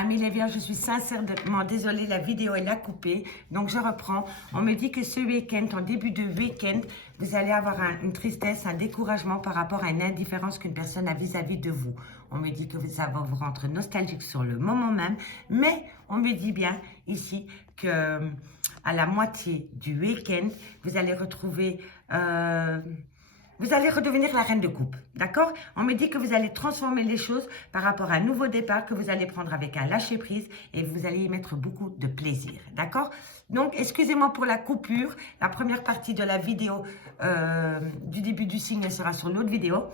Amis les vierges, je suis sincèrement désolée, la vidéo est là coupée. Donc je reprends. On me dit que ce week-end, en début de week-end, vous allez avoir une tristesse, un découragement par rapport à une indifférence qu'une personne a vis-à-vis de vous. On me dit que ça va vous rendre nostalgique sur le moment même. Mais on me dit bien ici que à la moitié du week-end, vous allez retrouver... vous allez redevenir la reine de coupe, d'accord? On me dit que vous allez transformer les choses par rapport à un nouveau départ que vous allez prendre avec un lâcher-prise et vous allez y mettre beaucoup de plaisir, d'accord? Donc, excusez-moi pour la coupure. La première partie de la vidéo du début du signe sera sur l'autre vidéo.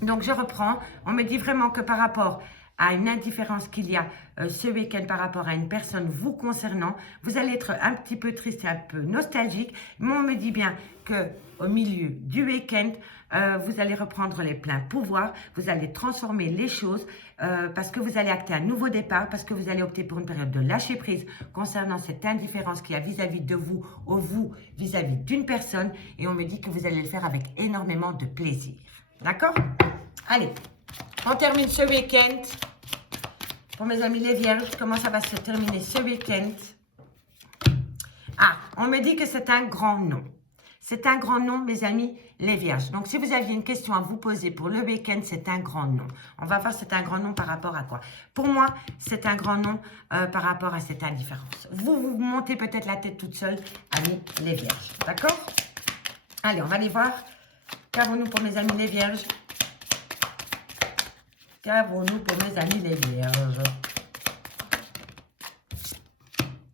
Donc, je reprends. On me dit vraiment que par rapport à une indifférence qu'il y a ce week-end par rapport à une personne vous concernant, vous allez être un petit peu triste et un peu nostalgique, mais on me dit bien que au milieu du week-end, vous allez reprendre les pleins pouvoirs, vous allez transformer les choses parce que vous allez acter un nouveau départ, parce que vous allez opter pour une période de lâcher prise concernant cette indifférence qu'il y a vis-à-vis de vous ou vous vis-à-vis d'une personne, et on me dit que vous allez le faire avec énormément de plaisir. D'accord? Allez, on termine ce week-end. Pour mes amis les vierges, comment ça va se terminer ce week-end? Ah, on me dit que c'est un grand nom. C'est un grand nom, mes amis les vierges. Donc, si vous aviez une question à vous poser pour le week-end, c'est un grand nom. On va voir c'est un grand nom par rapport à quoi? Pour moi, c'est un grand nom par rapport à cette indifférence. Vous montez peut-être la tête toute seule, amis les vierges. D'accord? Allez, on va aller voir. Qu'avons-nous pour mes amis les vierges? Qu'avons-nous pour mes amis les vierges?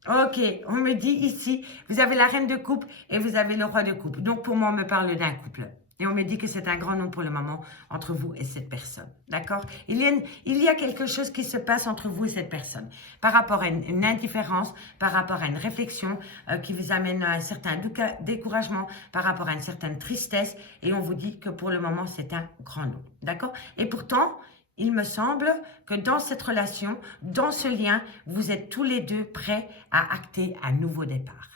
Ok, on me dit ici, vous avez la reine de coupe et vous avez le roi de coupe. Donc, pour moi, on me parle d'un couple. Et on me dit que c'est un grand nom pour le moment entre vous et cette personne. D'accord? Il y a quelque chose qui se passe entre vous et cette personne. Par rapport à une indifférence, par rapport à une réflexion qui vous amène à un certain découragement, par rapport à une certaine tristesse. Et on vous dit que pour le moment, c'est un grand nom. D'accord? Et pourtant... il me semble que dans cette relation, dans ce lien, vous êtes tous les deux prêts à acter un nouveau départ.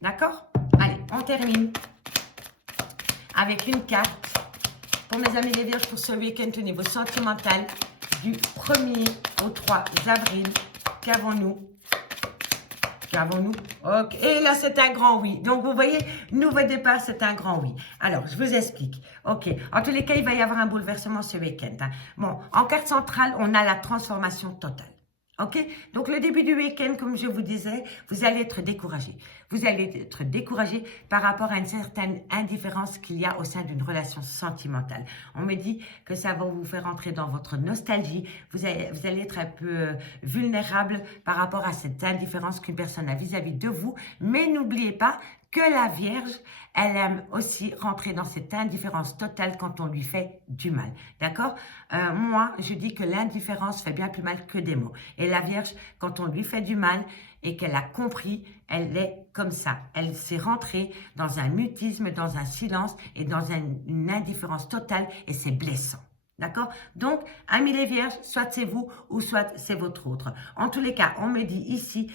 D'accord? Allez, on termine avec une carte pour mes amis les vierges pour ce week-end au niveau sentimental du 1er au 3 avril. Qu'avons-nous? Qu'avons-nous? Ok, et là c'est un grand oui. Donc vous voyez, nouveau départ, c'est un grand oui. Alors, je vous explique. Ok, en tous les cas, il va y avoir un bouleversement ce week-end. Hein. Bon, en carte centrale, on a la transformation totale. Ok, donc le début du week-end, comme je vous disais, vous allez être découragé. Vous allez être découragé par rapport à une certaine indifférence qu'il y a au sein d'une relation sentimentale. On me dit que ça va vous faire entrer dans votre nostalgie. Vous allez être un peu vulnérable par rapport à cette indifférence qu'une personne a vis-à-vis de vous. Mais n'oubliez pas que la Vierge, elle aime aussi rentrer dans cette indifférence totale quand on lui fait du mal. D'accord? Moi, je dis que l'indifférence fait bien plus mal que des mots. Et la Vierge, quand on lui fait du mal et qu'elle a compris, elle est comme ça. Elle s'est rentrée dans un mutisme, dans un silence et dans une indifférence totale et c'est blessant. D'accord? Donc, amis les vierges, soit c'est vous ou soit c'est votre autre. En tous les cas, on me dit ici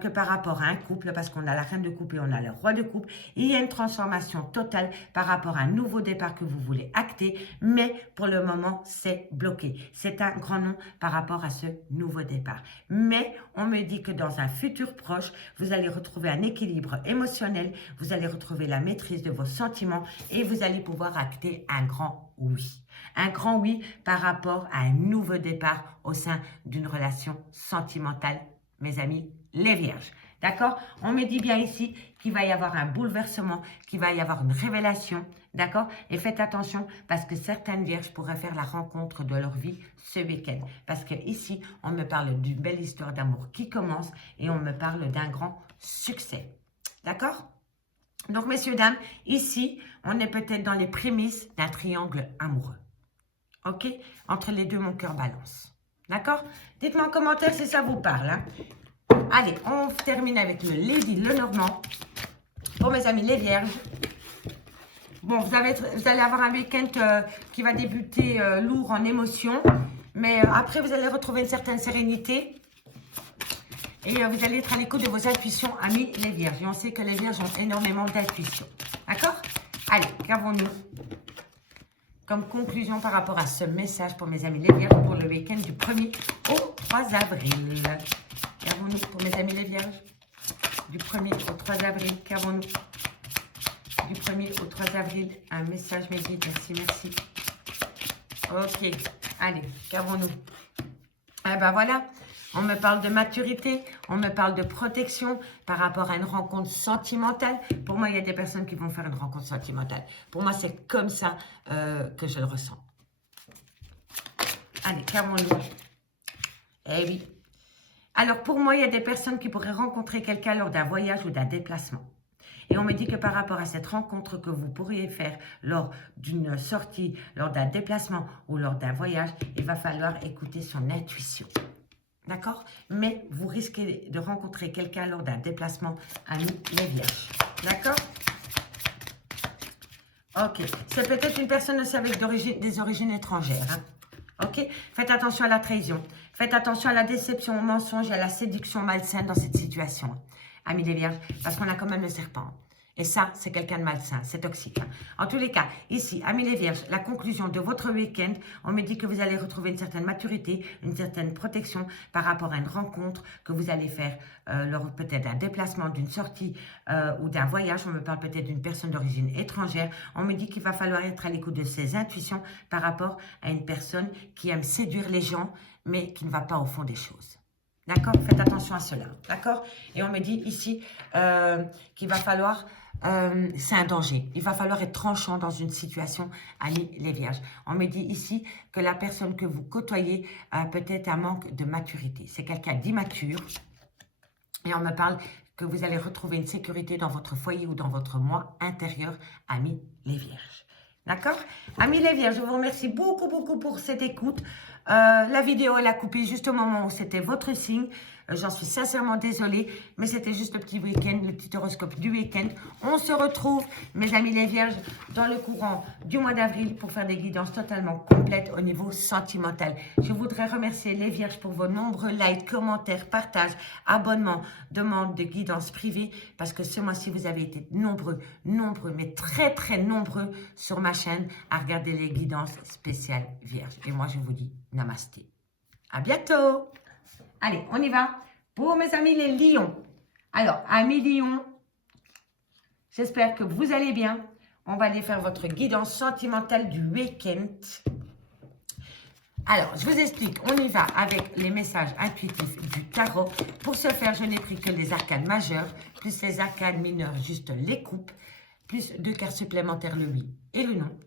que par rapport à un couple, parce qu'on a la reine de coupe et on a le roi de coupe, il y a une transformation totale par rapport à un nouveau départ que vous voulez acter, mais pour le moment, c'est bloqué. C'est un grand nom par rapport à ce nouveau départ. Mais on me dit que dans un futur proche, vous allez retrouver un équilibre émotionnel, vous allez retrouver la maîtrise de vos sentiments et vous allez pouvoir acter un grand oui. Un grand oui par rapport à un nouveau départ au sein d'une relation sentimentale, mes amis, les vierges. D'accord? On me dit bien ici qu'il va y avoir un bouleversement, qu'il va y avoir une révélation. D'accord? Et faites attention parce que certaines vierges pourraient faire la rencontre de leur vie ce week-end. Parce que ici, on me parle d'une belle histoire d'amour qui commence et on me parle d'un grand succès. D'accord? Donc, messieurs, dames, ici, on est peut-être dans les prémices d'un triangle amoureux. Ok? Entre les deux, mon cœur balance. D'accord? Dites-moi en commentaire si ça vous parle. Hein? Allez, on termine avec le Lady Lenormand. Pour mes amis les vierges. Bon, vous allez avoir un week-end qui va débuter lourd en émotions. Mais après, vous allez retrouver une certaine sérénité. Et vous allez être à l'écoute de vos intuitions, amis les vierges. Et on sait que les vierges ont énormément d'intuition. D'accord? Allez, qu'avons-nous comme conclusion par rapport à ce message pour mes amis les vierges pour le week-end du 1er au 3 avril. Qu'avons-nous pour mes amis les vierges? Du 1er au 3 avril, qu'avons-nous? Du 1er au 3 avril, un message mes guides, merci, merci. Ok, allez, qu'avons-nous? Eh ben voilà, on me parle de maturité, on me parle de protection par rapport à une rencontre sentimentale. Pour moi, il y a des personnes qui vont faire une rencontre sentimentale. Pour moi, c'est comme ça que je le ressens. Allez, qu'avons-nous? Eh oui. Alors, pour moi, il y a des personnes qui pourraient rencontrer quelqu'un lors d'un voyage ou d'un déplacement. Et on me dit que par rapport à cette rencontre que vous pourriez faire lors d'une sortie, lors d'un déplacement ou lors d'un voyage, il va falloir écouter son intuition. D'accord? Mais vous risquez de rencontrer quelqu'un lors d'un déplacement, amis les vierges. D'accord? Ok. C'est peut-être une personne aussi avec des origines étrangères. Hein? Ok? Faites attention à la trahison. Faites attention à la déception, au mensonge et à la séduction malsaine dans cette situation. Amis les vierges, parce qu'on a quand même le serpent. Et ça, c'est quelqu'un de malsain, c'est toxique. Hein. En tous les cas, ici, amis les vierges, la conclusion de votre week-end, on me dit que vous allez retrouver une certaine maturité, une certaine protection par rapport à une rencontre que vous allez faire lors peut-être d'un déplacement, d'une sortie ou d'un voyage. On me parle peut-être d'une personne d'origine étrangère. On me dit qu'il va falloir être à l'écoute de ses intuitions par rapport à une personne qui aime séduire les gens, mais qui ne va pas au fond des choses. D'accord? Faites attention à cela. D'accord? Et on me dit ici qu'il va falloir... c'est un danger. Il va falloir être tranchant dans une situation, amis les vierges. On me dit ici que la personne que vous côtoyez a peut-être un manque de maturité. C'est quelqu'un d'immature. Et on me parle que vous allez retrouver une sécurité dans votre foyer ou dans votre moi intérieur, amis les vierges. D'accord? Amis les vierges, je vous remercie beaucoup, beaucoup pour cette écoute. La vidéo, elle a coupé juste au moment où c'était votre signe. J'en suis sincèrement désolée, mais c'était juste le petit week-end, le petit horoscope du week-end. On se retrouve, mes amis les vierges, dans le courant du mois d'avril pour faire des guidances totalement complètes au niveau sentimental. Je voudrais remercier les vierges pour vos nombreux likes, commentaires, partages, abonnements, demandes de guidance privée, parce que ce mois-ci, vous avez été nombreux, mais très, très nombreux sur ma chaîne à regarder les guidances spéciales vierges. Et moi, je vous dis namasté. À bientôt! Allez, on y va pour mes amis les lions. Alors, amis lions, j'espère que vous allez bien. On va aller faire votre guidance sentimentale du week-end. Alors, je vous explique, on y va avec les messages intuitifs du tarot. Pour ce faire, je n'ai pris que les arcanes majeures, plus les arcanes mineures, juste les coupes, plus 2 cartes supplémentaires, le oui et le non.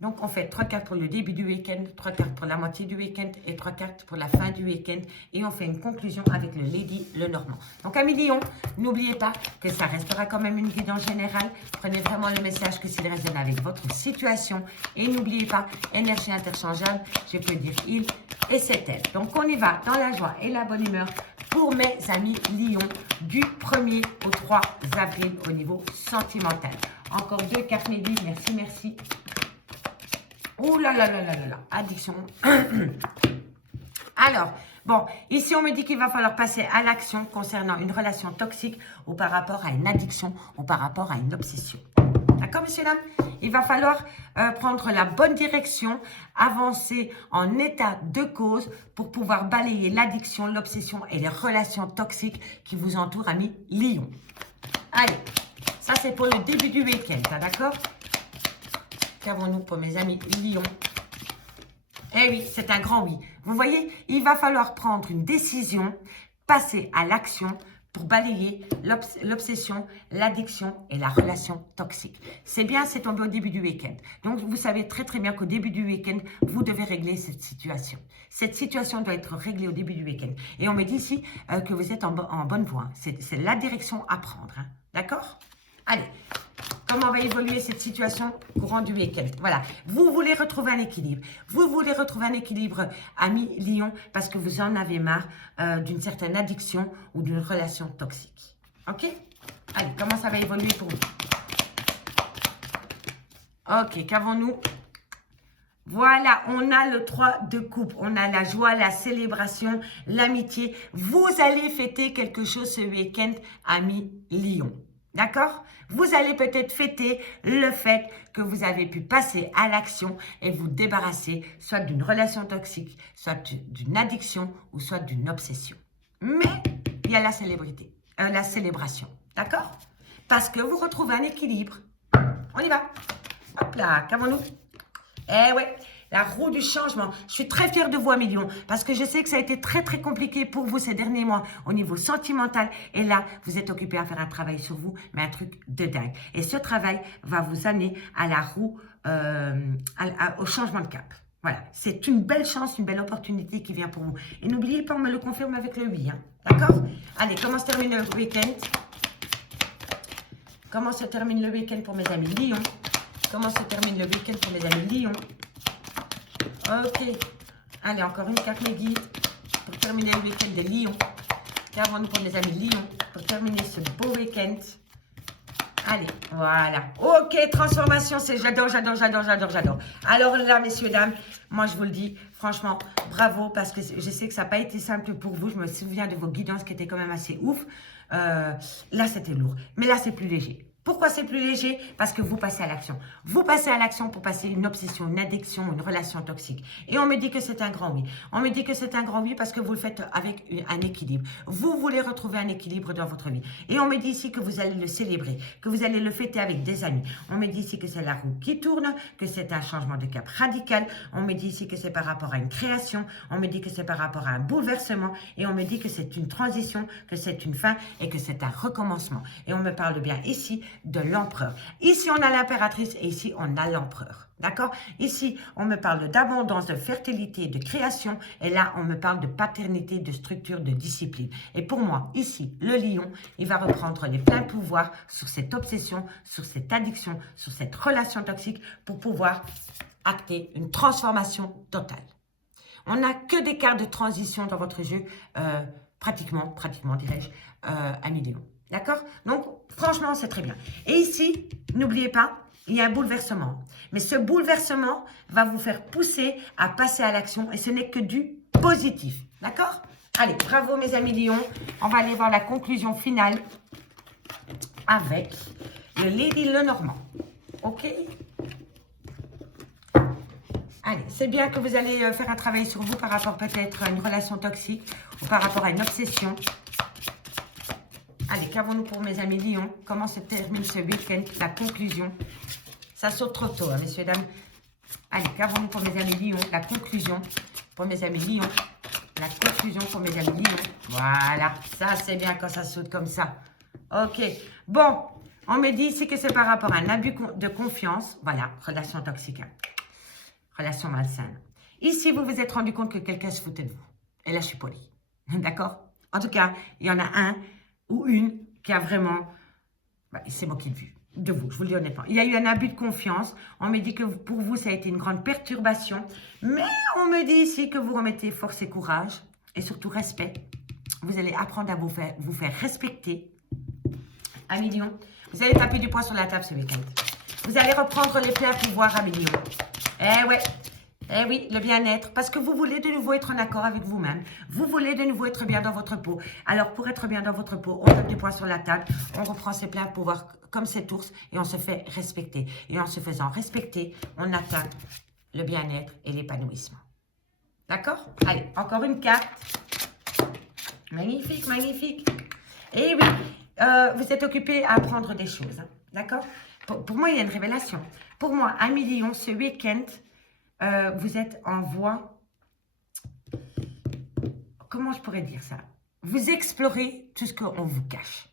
Donc, on fait 3 cartes pour le début du week-end, 3 cartes pour la moitié du week-end et 3 cartes pour la fin du week-end. Et on fait une conclusion avec le Lady Lenormand. Donc, amis Lion, n'oubliez pas que ça restera quand même une guidance générale. Prenez vraiment le message que s'il résonne avec votre situation. Et n'oubliez pas, énergie interchangeable, je peux dire il et c'est elle. Donc, on y va dans la joie et la bonne humeur pour mes amis Lion du 1er au 3 avril au niveau sentimental. Encore 2 cartes mes guides, merci, merci. Oh là là là là là là, addiction. Alors, bon, ici on me dit qu'il va falloir passer à l'action concernant une relation toxique ou par rapport à une addiction ou par rapport à une obsession. D'accord, messieurs, dames? Il va falloir prendre la bonne direction, avancer en état de cause pour pouvoir balayer l'addiction, l'obsession et les relations toxiques qui vous entourent, amis Lion. Allez, ça c'est pour le début du week-end, d'accord? Qu'avons-nous pour mes amis Lion? Eh oui, c'est un grand oui. Vous voyez, il va falloir prendre une décision, passer à l'action pour balayer l'obsession, l'addiction et la relation toxique. C'est bien, c'est tombé au début du week-end. Donc, vous savez très très bien qu'au début du week-end, vous devez régler cette situation. Cette situation doit être réglée au début du week-end. Et on me dit ici que vous êtes en bonne voie. C'est la direction à prendre. Hein. D'accord? Allez. Comment va évoluer cette situation courant du week-end? Voilà, vous voulez retrouver un équilibre. Vous voulez retrouver un équilibre, amis Lion, parce que vous en avez marre d'une certaine addiction ou d'une relation toxique. Ok? Allez, comment ça va évoluer pour vous? Ok, qu'avons-nous? Voilà, on a le 3 de coupe. On a la joie, la célébration, l'amitié. Vous allez fêter quelque chose ce week-end, amis Lion. D'accord? Vous allez peut-être fêter le fait que vous avez pu passer à l'action et vous débarrasser soit d'une relation toxique, soit d'une addiction ou soit d'une obsession. Mais il y a la la célébration. D'accord? Parce que vous retrouvez un équilibre. On y va. Hop là, qu'avons-nous? Eh ouais, la roue du changement. Je suis très fière de vous, Million, parce que je sais que ça a été très, très compliqué pour vous ces derniers mois au niveau sentimental. Et là, vous êtes occupé à faire un travail sur vous, mais un truc de dingue. Et ce travail va vous amener à la roue, au changement de cap. Voilà, c'est une belle chance, une belle opportunité qui vient pour vous. Et n'oubliez pas, on me le confirme avec le oui. Hein. D'accord? Allez, comment se termine le week-end? Comment se termine le week-end pour mes amis Lion? Comment se termine le week-end pour mes amis Lion? Ok. Allez, encore une carte mes guides pour terminer le week-end de Lion. Qu'avons-nous pour mes amis Lion pour terminer ce beau week-end? Allez, voilà. Ok, transformation, c'est j'adore, j'adore, j'adore, j'adore, j'adore. Alors là, messieurs, dames, moi je vous le dis, franchement, bravo, parce que je sais que ça n'a pas été simple pour vous. Je me souviens de vos guidances qui étaient quand même assez ouf. Là, c'était lourd. Mais là, c'est plus léger. Pourquoi c'est plus léger? Parce que vous passez à l'action. Vous passez à l'action pour passer une obsession, une addiction, une relation toxique. Et on me dit que c'est un grand oui. On me dit que c'est un grand oui parce que vous le faites avec un équilibre. Vous voulez retrouver un équilibre dans votre vie. Et on me dit ici que vous allez le célébrer, que vous allez le fêter avec des amis. On me dit ici que c'est la roue qui tourne, que c'est un changement de cap radical. On me dit ici que c'est par rapport à une création. On me dit que c'est par rapport à un bouleversement. Et on me dit que c'est une transition, que c'est une fin et que c'est un recommencement. Et on me parle bien ici de l'empereur. Ici, on a l'impératrice et ici, on a l'empereur. D'accord? Ici, on me parle d'abondance, de fertilité, de création. Et là, on me parle de paternité, de structure, de discipline. Et pour moi, ici, le lion, il va reprendre les pleins pouvoirs sur cette obsession, sur cette addiction, sur cette relation toxique pour pouvoir acter une transformation totale. On n'a que des cartes de transition dans votre jeu, pratiquement, dirais-je, à million. D'accord? Donc, franchement, c'est très bien. Et ici, n'oubliez pas, il y a un bouleversement. Mais ce bouleversement va vous faire pousser à passer à l'action et ce n'est que du positif. D'accord? Allez, bravo mes amis Lions. On va aller voir la conclusion finale avec le Lady Lenormand. Ok? Allez, c'est bien que vous allez faire un travail sur vous par rapport peut-être à une relation toxique ou par rapport à une obsession. Allez, qu'avons-nous pour mes amis Lions? Comment se termine ce week-end? La conclusion. Ça saute trop tôt, hein, messieurs, dames. Allez, qu'avons-nous pour mes amis Lions? La conclusion pour mes amis Lions. La conclusion pour mes amis Lions. Voilà, ça c'est bien quand ça saute comme ça. Ok, bon, on me dit ici que c'est par rapport à un abus de confiance. Voilà, relation toxique. Hein. Relation malsaine. Ici, vous vous êtes rendu compte que quelqu'un se foutait de vous. Et là, je suis polie. D'accord? En tout cas, il y en a un ou une qui a vraiment... Bah, il s'est moqué de vous, je vous le dis honnêtement. Il y a eu un abus de confiance. On me dit que pour vous, ça a été une grande perturbation. Mais on me dit ici que vous remettez force et courage. Et surtout respect. Vous allez apprendre à vous faire respecter. À million. Vous allez taper du poing sur la table ce week-end. Vous allez reprendre les pleins pouvoirs à million. Eh ouais. Eh oui, le bien-être, parce que vous voulez de nouveau être en accord avec vous-même. Vous voulez de nouveau être bien dans votre peau. Alors, pour être bien dans votre peau, on tape du poing sur la table, on reprend ses pleins pouvoirs comme cet ours et on se fait respecter. Et en se faisant respecter, on atteint le bien-être et l'épanouissement. D'accord? Allez, encore une carte. Magnifique, magnifique. Et oui, vous êtes occupé à apprendre des choses. Hein, d'accord? Pour moi, il y a une révélation. Pour moi, à million, ce week-end... vous êtes en voie, comment je pourrais dire ça? Vous explorez tout ce qu'on vous cache.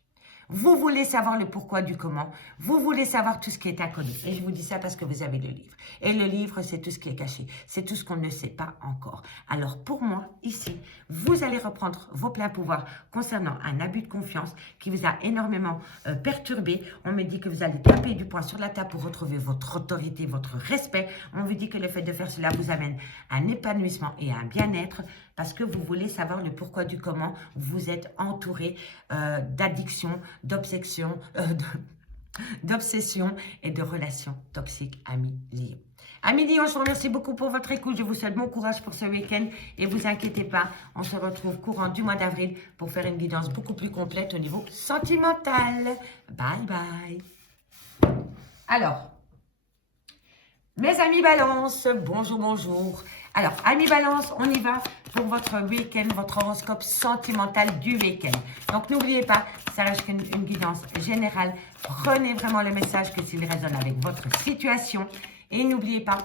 Vous voulez savoir le pourquoi du comment. Vous voulez savoir tout ce qui est inconnu. Et je vous dis ça parce que vous avez le livre. Et le livre, c'est tout ce qui est caché. C'est tout ce qu'on ne sait pas encore. Alors pour moi, ici, vous allez reprendre vos pleins pouvoirs concernant un abus de confiance qui vous a énormément perturbé. On me dit que vous allez taper du poing sur la table pour retrouver votre autorité, votre respect. On vous dit que le fait de faire cela vous amène un épanouissement et un bien-être parce que vous voulez savoir le pourquoi du comment. Vous êtes entouré d'addiction, d'obsession, d'obsession et de relations toxiques, amis Lion. Amis Lion, je vous remercie beaucoup pour votre écoute. Je vous souhaite bon courage pour ce week-end. Et vous inquiétez pas, on se retrouve courant du mois d'avril pour faire une guidance beaucoup plus complète au niveau sentimental. Bye bye. Alors, mes amis Balance, bonjour, bonjour. Alors, amis Balance, on y va pour votre week-end, votre horoscope sentimental du week-end. Donc, n'oubliez pas, ça reste une guidance générale. Prenez vraiment le message que s'il résonne avec votre situation. Et n'oubliez pas,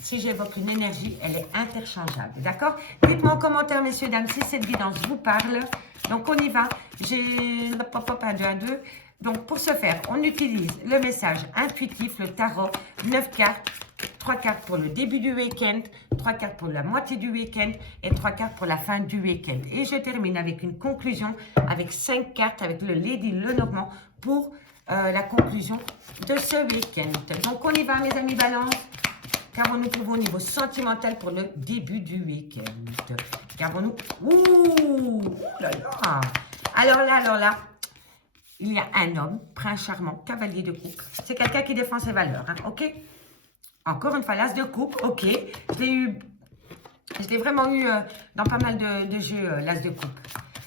si j'évoque une énergie, elle est interchangeable. D'accord? Dites-moi en commentaire, messieurs, dames, si cette guidance vous parle. Donc, on y va. J'ai un 2 à 2. Donc, pour ce faire, on utilise le message intuitif, le tarot, 9 cartes, 3 cartes pour le début du week-end, 3 cartes pour la moitié du week-end et 3 cartes pour la fin du week-end. Et je termine avec une conclusion avec 5 cartes avec le Lady Lenormand pour la conclusion de ce week-end. Donc, on y va, mes amis Balance. Qu'avons-nous pour vous au niveau sentimental pour le début du week-end? Qu'avons-nous? Ouh là là. Alors là, il y a un homme, prince charmant, cavalier de coupe. C'est quelqu'un qui défend ses valeurs, hein, ok? Encore une fois, l'as de coupe, ok. Je l'ai vraiment eu dans pas mal de jeux, l'as de coupe.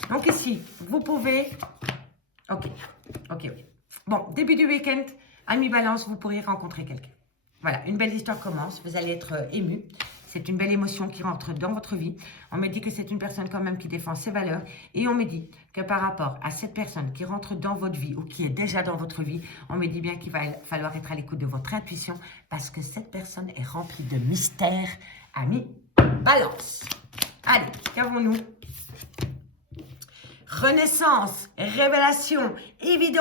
Donc ici, vous pouvez... Ok. Bon, début du week-end, amis Balance, vous pourriez rencontrer quelqu'un. Voilà, une belle histoire commence, vous allez être ému. C'est une belle émotion qui rentre dans votre vie. On me dit que c'est une personne quand même qui défend ses valeurs. Et on me dit que par rapport à cette personne qui rentre dans votre vie ou qui est déjà dans votre vie, on me dit bien qu'il va falloir être à l'écoute de votre intuition parce que cette personne est remplie de mystères, amis Balance. Allez, qu'avons-nous? Renaissance, révélation, évidence.